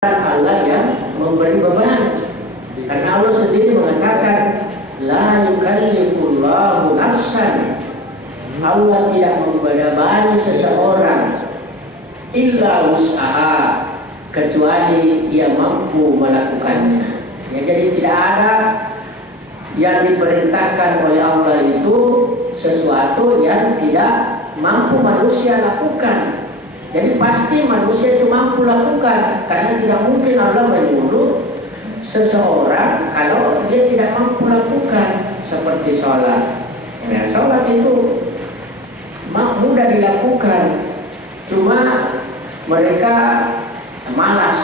Allah yang memberi beban. Karena Allah sendiri mengatakan la yukallifullahu nafsan, Allah tidak membebani seseorang illa wus'aha, kecuali dia mampu melakukannya. Ya, jadi tidak ada yang diperintahkan oleh Allah itu sesuatu yang tidak mampu manusia lakukan. Jadi pasti manusia itu mampu lakukan, karena tidak mungkin Allah menyuruh seseorang kalau dia tidak mampu lakukan. Seperti sholat, ya, sholat itu mudah dilakukan, cuma mereka malas,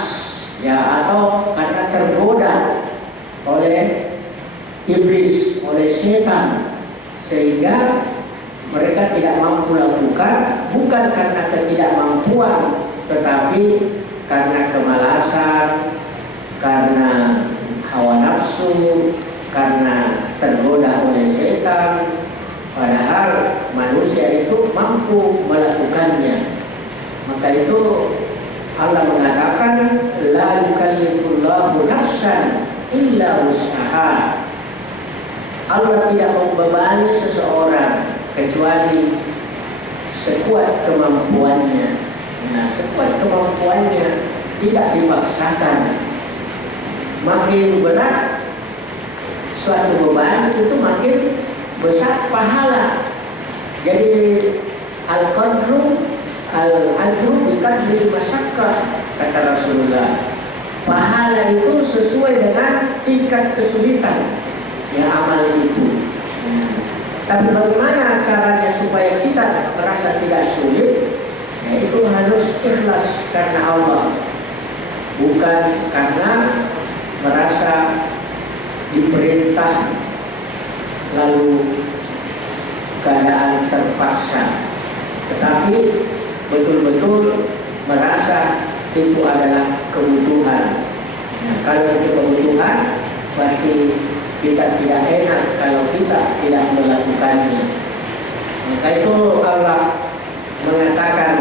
ya, atau karena tergoda oleh iblis, oleh setan, sehingga mereka tidak mampu lakukan, bukan karena ketidakmampuan, tetapi karena kemalasan, karena hawa nafsu, karena tergoda oleh setan. Padahal manusia itu mampu melakukannya. Maka itu Allah mengatakan la yukallifullahu nafsan illa wus'aha. Allah tidak membebani seseorang kecuali sekuat kemampuannya. Nah, sekuat kemampuannya, tidak dipaksakan. Makin berat suatu beban, itu makin besar pahala. Jadi al-qadru biqadri masyaqqah, kata Rasulullah. Pahala itu sesuai dengan tingkat kesulitan yang amal itu. Tapi bagaimana caranya supaya kita merasa tidak sulit? Ya, itu harus ikhlas karena Allah, bukan karena merasa diperintah lalu keadaan terpaksa, tetapi betul-betul merasa itu adalah kebutuhan. Nah, kalau itu kebutuhan, pasti kita tidak enak kalau kita tidak melakukannya. Maka itu Allah mengatakan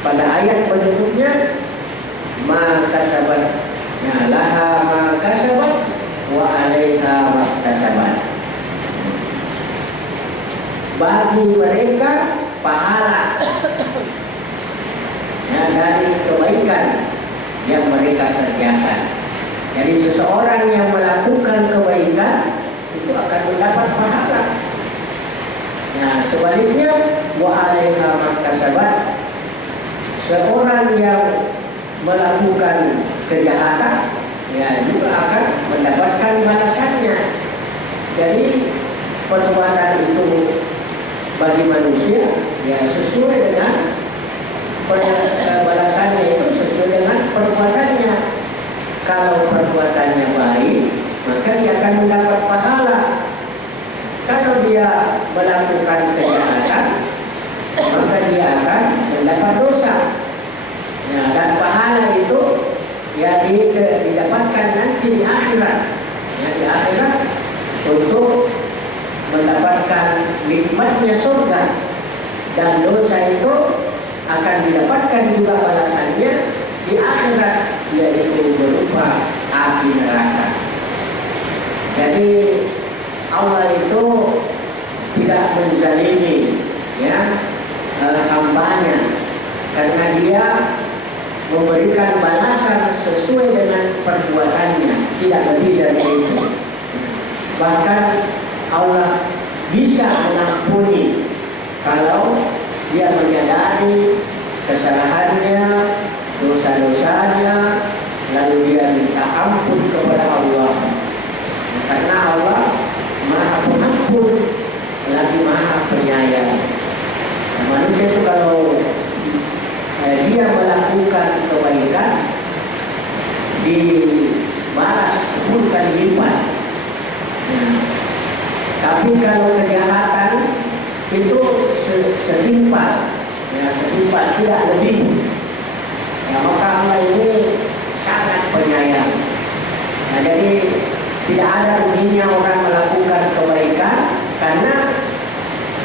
pada ayat berikutnya, ma kasabat, ya, laha ma kasabat wa 'alaiha ma kasabat. Bagi mereka pahala, ya, dari kebaikan yang mereka kerjakan. Jadi seseorang yang melakukan kebaikan itu akan mendapat pahala. Nah, sebaliknya wa 'alaiha ma kasabat, seorang yang melakukan kejahatan, ya, juga akan mendapatkan balasannya. Jadi perbuatan itu bagi manusia, ya, sesuai dengan balasannya, itu sesuai dengan perbuatannya. Kalau perbuatannya baik, maka dia akan mendapat pahala. Kalau dia melakukan kejahatan, maka dia akan mendapat dosa. Ya, dan pahala itu, ya, didapatkan nanti di akhirat. Ya, di akhirat untuk mendapatkan nikmatnya surga, dan dosa itu akan didapatkan juga balasannya di akhirat, yaitu berupa api neraka. Jadi Allah itu tidak menzalimi, ya, hambanya, karena dia memberikan balasan sesuai dengan perbuatannya, tidak lebih dari itu. Bahkan Allah bisa mengampuni kalau dia menyadari kesalahannya, dosa-dosanya, lalu dia minta ampun kepada Allah. Karena Allah Maha Pengampun lagi Maha Penyayang. Nah, manusia itu kalau dia melakukan kebaikan, dibalas 10 kali lipat. Nah, tapi kalau kejahatan itu setimpal, ya, setimpal, tidak lebih. Ya, maka Allah ini sangat penyayang. Nah, jadi tidak ada ruginya orang melakukan kebaikan, karena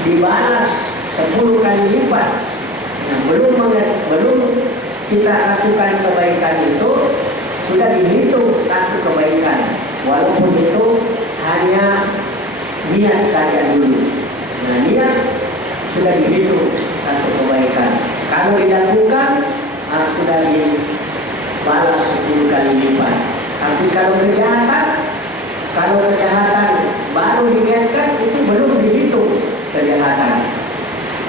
dibalas 10 kali lipat. Nah, belum kita lakukan kebaikan itu sudah dihitung satu kebaikan, walaupun itu hanya niat saja dulu. Nah, niat sudah dihitung satu kebaikan. Kalau dilakukan sudah dibalas 10 kali lipat. Tapi kalau kejahatan baru diniatkan itu belum dihitung kejahatan.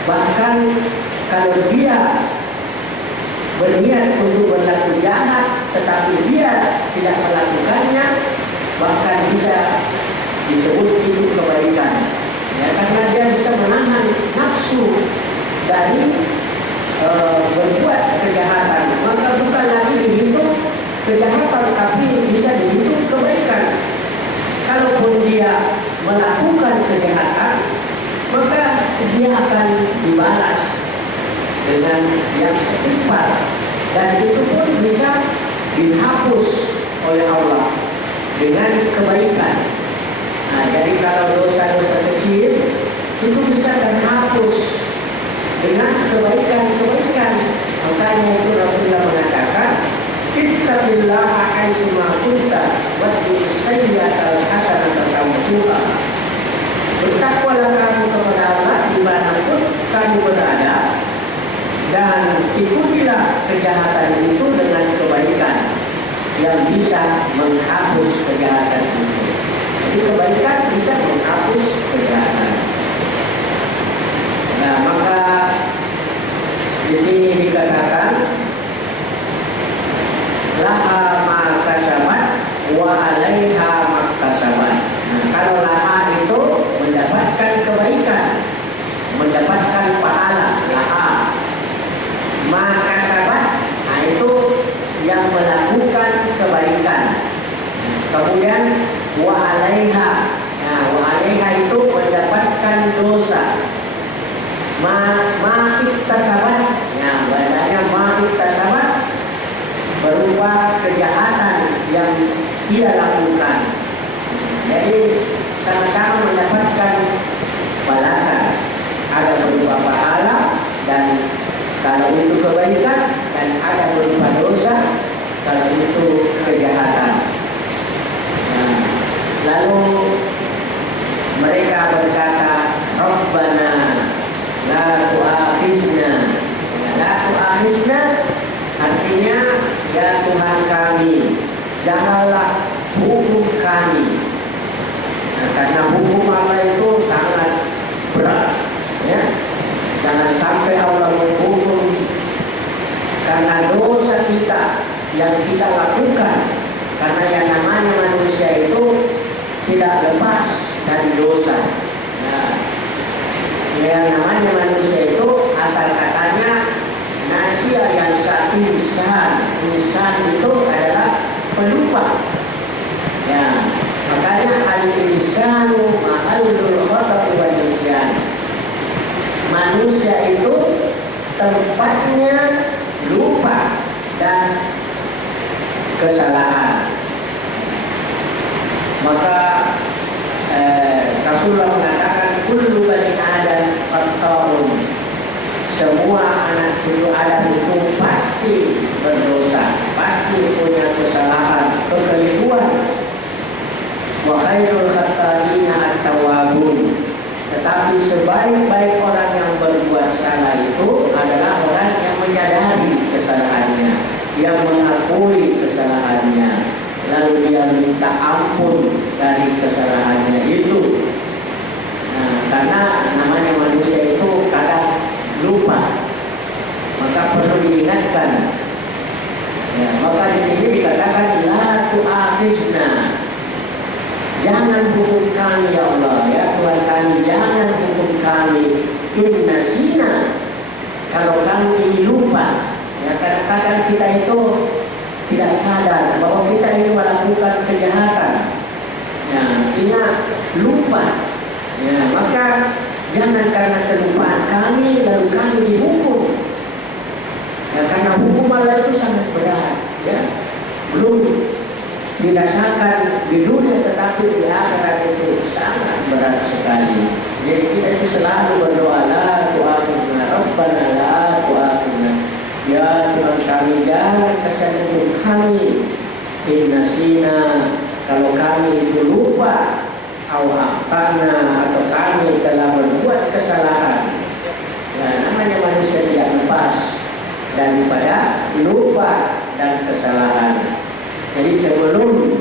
Bahkan kalau dia berniat untuk berlaku jahat tetapi dia tidak melakukannya, bahkan bisa disebut itu kebaikan. Ya, karena dia bisa menahan nafsu dari berbuat kejahatan, maka bukan lagi dihitung kejahatan tapi bisa dihitung kebaikan. Kalaupun dia melakukan kejahatan, maka dia akan dibalas dengan yang setimpal, dan itu pun bisa dihapus oleh Allah dengan kebaikan. Nah, jadi kalau dosa-dosa kecil itu bisa terhapus dengan kebaikan-kebaikan. Makanya itu Rasulullah mengatakan, ittaqillaha haitsu ma kunta wattaqis sayyi'atal hasanata tamhuha. Bertakwalah kamu kepada Allah dimanapun kamu berada, dan ikutilah kejahatan itu dengan kebaikan yang bisa menghapus kejahatan itu. Jadi kebaikan bisa menghapus kejahatan. Nah, maka di sini dikatakan laha ma kasabat wa 'alaiha maktasabat. Nah, kalau laha itu mendapatkan kebaikan, mendapatkan pahala, laha. Ma kasabat, nah itu yang melakukan kebaikan. Kemudian wa 'alaiha. Nah, wa 'alaiha itu mendapatkan dosa. Ma iktasabat, ya bahasanya ma iktasabat berupa kejahatan yang dia lakukan. Jadi sama-sama mendapatkan balasan, ada berupa pahala dan kalau itu kebaikan, dan ada berupa dosa kalau itu kejahatan. Nah, lalu mereka berkata, Rabbana la tu'akhizna. La tu'akhizna artinya, ya Tuhan kami, janganlah hukum kami. Nah, karena hukum Allah itu sangat berat, ya. Jangan sampai Allah menghukum karena dosa kita yang kita lakukan. Karena yang namanya manusia itu tidak lepas dari dosa. Nah, yang namanya manusia itu asal katanya nasia yang insan. Insan itu adalah pelupa. Ya, makanya al-insanu ma'alul khata'i wal nisyan. Manusia itu tempatnya lupa dan kesalahan. Maka Rasulullah mengatakan kullu bani Adam khata'un. Semua anak cucu Adam itu pasti berdosa, pasti punya kesalahan, kekeliruan. Wa khairul khata'ina at-tawwabun. Tetapi sebaik-baik orang yang berbuat salah itu adalah orang yang menyadari kesalahannya, yang mengakui kesalahannya, lalu dia minta ampun dari kesalahannya itu. Nah, karena namanya manusia itu kadang lupa, maka perlu diingatkan. Ya, maka di sini dikatakan la tu'akhizna. Jangan hukum kami ya Allah, ya Tuhan kami, jangan hukum kami in nasina, kalau kami ini lupa. Ya, kadang-kadang kita itu tidak sadar bahwa kita ini melakukan kejahatan. Ya, kita lupa. Ya, maka jangan karena kelupaan kami lalu kami dihukum. Ya, karena hukum Allah itu sangat berat. Ya, belum dirasakan di dunia, tetapi di akhirat itu sangat berat sekali. Jadi kita itu selalu berdoa, la tu'akhidna Rabbana la tu'akhidna, ya Tuhan kami jangan kasihan hukum kami. Innasina, kalau kami itu lupa, awakana, atau kami telah berbuat kesalahan. Nah, namanya manusia tidak lepas daripada lupa dan kesalahan. Jadi sebelum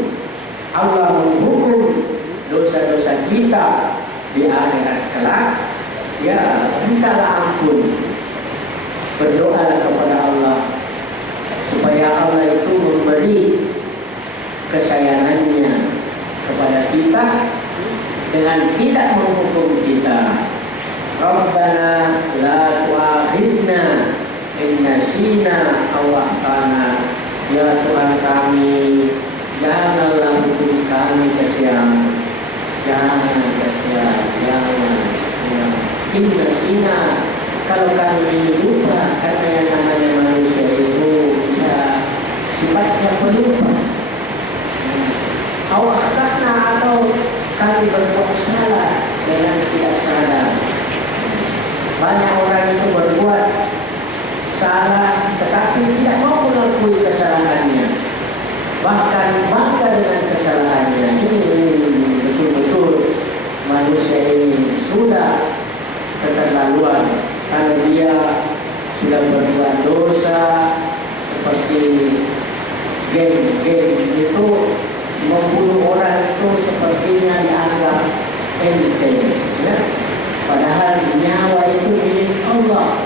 Allah menghukum dosa-dosa kita di akhirat kelak, ya mintalah ampun, berdoalah kepada Allah supaya Allah itu memberi kesayangannya kepada kita dengan tidak menghukum kita. Rabbana la tu'akhizna in nasina aw akhtana. Ya Tuhan kami, janganlah hukum kami kasihan. Jangan kasihan, jangan. In nasina, kalau kami lupa, karena yang namanya manusia itu ya sifatnya pelupa. Karena atau kami berbuat salah dengan tidak sadar. Banyak orang itu berbuat salah tetapi tidak mau mengakui kesalahannya, bahkan bangga dengan kesalahannya. Ini betul-betul manusia ini sudah keterlaluan, karena dia sudah berbuat dosa seperti geng-geng itu. Membunuh orang itu sepertinya dianggap enteng, ya? Padahal nyawa itu milik Allah.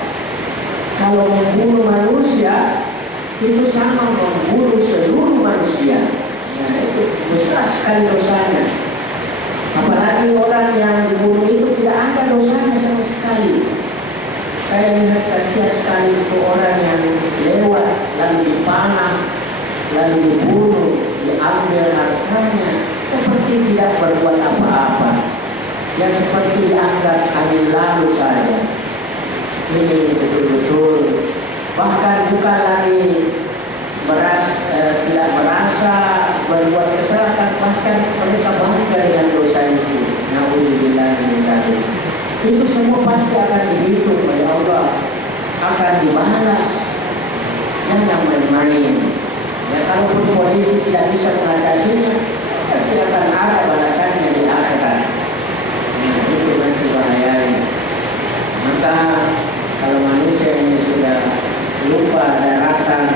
Kalau membunuh manusia itu sama membunuh seluruh manusia. Nah, itu besar sekali dosanya. Apalagi orang yang dibunuh itu tidak ada dosanya sama sekali. Saya lihat kasihan sekali itu orang yang lewat lalu dipanah, lalu dibunuh, diambil hartanya, seperti tidak berbuat apa-apa, yang seperti dianggap hari lalu saja. Ini betul-betul, bahkan bukan lagi tidak merasa berbuat kesalahan, bahkan mereka bangga dengan dosa itu. Naudzubillah min dzalik. Itu semua pasti akan dihitung oleh Allah, akan dibalas. Jangan main-main. Ya, kalau polisi tidak bisa mengatasinya, pasti akan ada balasannya di akhirat. Nah, itu nanti bahayanya. Maka kalau manusia ini sudah lupa daratan,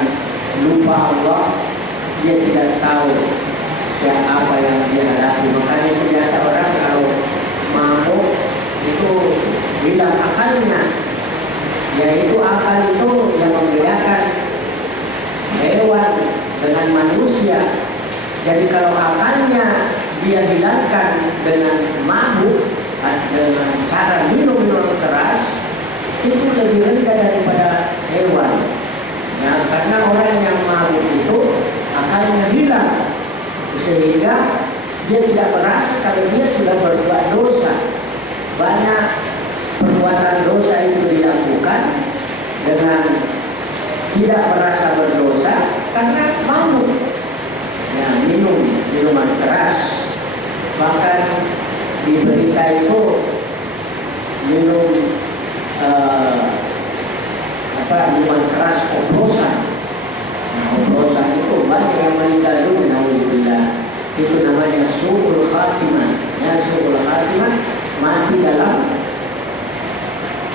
lupa Allah, dia tidak tahu apa yang dia hadapi. Makanya biasa orang kalau mabuk itu bilang akalnya, yaitu akal itu yang membedakan hewan dengan manusia. Jadi kalau akalnya dia hilangkan dengan mabuk, dengan cara minum keras, itu lebih rendah daripada hewan. Nah, karena orang yang mabuk itu akalnya hilang, sehingga dia tidak merasa kalau dia sudah berbuat dosa. Banyak perbuatan dosa itu dilakukan dengan tidak merasa berdosa karena mabuk. Ya, minum minuman keras. Bahkan di berita itu minum minuman keras oplosan. Nah, oplosan itu banyak yang meninggal dunia. Alhamdulillah. Itu namanya su'ul khatimah. Ya, su'ul khatimah, mati dalam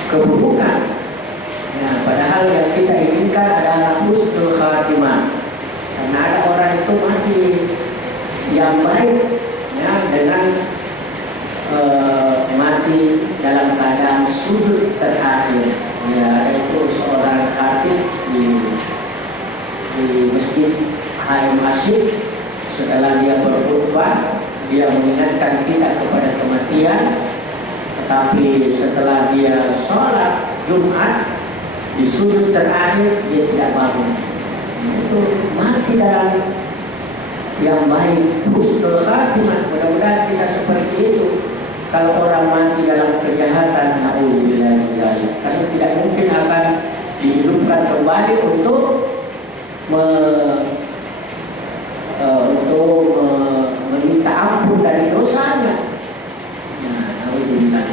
keburukan. Nah, padahal yang kita inginkan adalah husnul khatimah. Karena ada orang itu mati yang baik, ya, dengan mati dalam keadaan sujud terakhir. Ya, ada itu seorang khatib di masjid Haim Asyik. Setelah dia berkhutbah, dia mengingatkan kita kepada kematian. Tetapi setelah dia sholat Jumat di sujud terakhir, dia tidak bangun. Itu mati dalam yang baik, husnul khatimah. Mudah-mudahan kita seperti itu. Kalau orang mati dalam kejahatan, naudzubillah min dzalik, karena tidak mungkin akan dihidupkan kembali untuk meminta ampun dari dosanya. Nah, naudzubillah.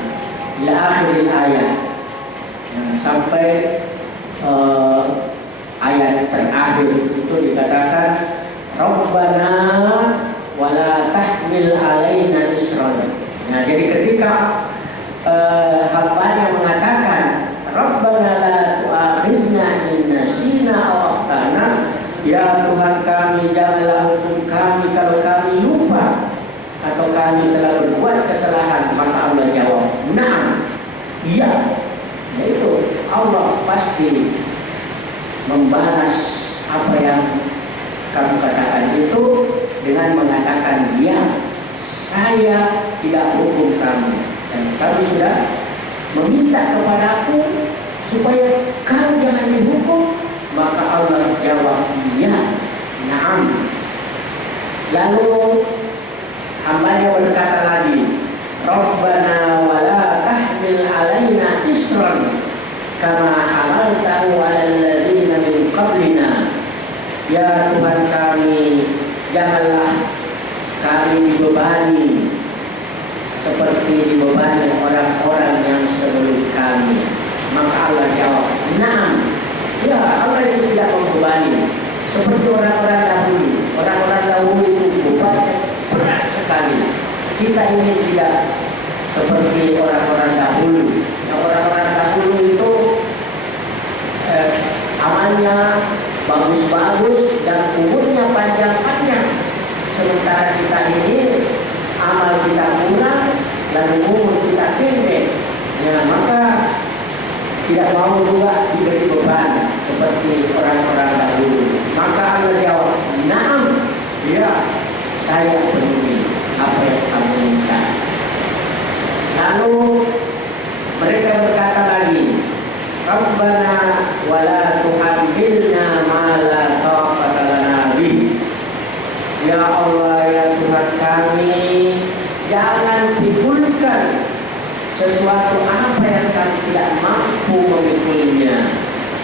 Ila akhir ayat. Nah, sampai ayat terakhir. Rabbana wala tahmil alaina isran. Nah, jadi ketika hambanya mengatakan Rabbana la tu'akhizna in nasina aw akhtana, ya Tuhan kami, janganlah hukum kami kalau kami lupa atau kami telah berbuat kesalahan. Maka Allah jawab, na'am, iya. Yaitu Allah pasti membalas apa yang kamu katakan itu dengan mengatakan, ya, saya tidak hukum kamu dan kamu sudah meminta kepadaku supaya kamu jangan dihukum. Maka Allah jawab, iya, na'am. Lalu hambanya berkata lagi, Rabbana wala tahmil alaina isran kama hamaltahu alal ladzina min qablina. Ya Tuhan kami, janganlah kami dibebani seperti dibebani orang-orang yang sebelum kami. Maka Allah jawab, na'am, ya, Allah itu tidak membebani seperti orang-orang dahulu. Orang-orang dahulu itu bebannya berat sekali. Kita ini tidak seperti orang-orang dahulu. Orang-orang dahulu itu amalnya bagus-bagus dan umurnya panjang-panjang. Sementara kita ini amal kita kurang dan umur kita pendek. Ya, maka tidak mau juga diberi beban seperti orang-orang dahulu. Maka Allah jawab, na'am, ya, saya penuhi apa yang kamu minta. Lalu mereka berkata lagi, Rabbana wala tuhammilna ma la taqata lana bih. Ya Allah, ya Tuhan kami, jangan pikulkan sesuatu apa yang kami tidak mampu memikulnya.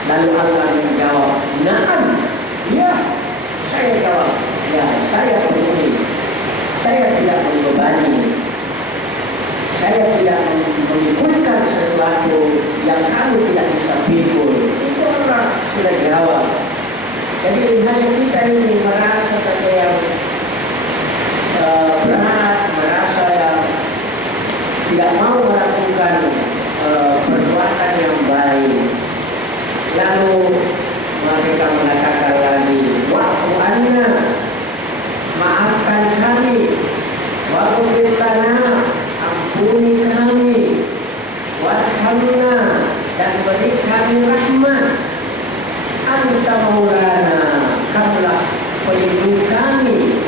Lalu Allah menjawab, na'am, ya, saya jawab, ya, saya penuhi. Saya tidak membebani. Saya tidak memikulkan sesuatu yang kamu tidak bisa pikul. Itu Allah sudah jawab. Jadi hanya kita ini merasa saja yang berat, merasa yang tidak mau melakukan perbuatan yang baik. Lalu mereka mengatakan lagi, wa'fu anna, maafkan kami, wa'ghfir lana, ampuni kami, warhamna, dan beri kami rahmat. Anta maulana, kamulah pelindung kami,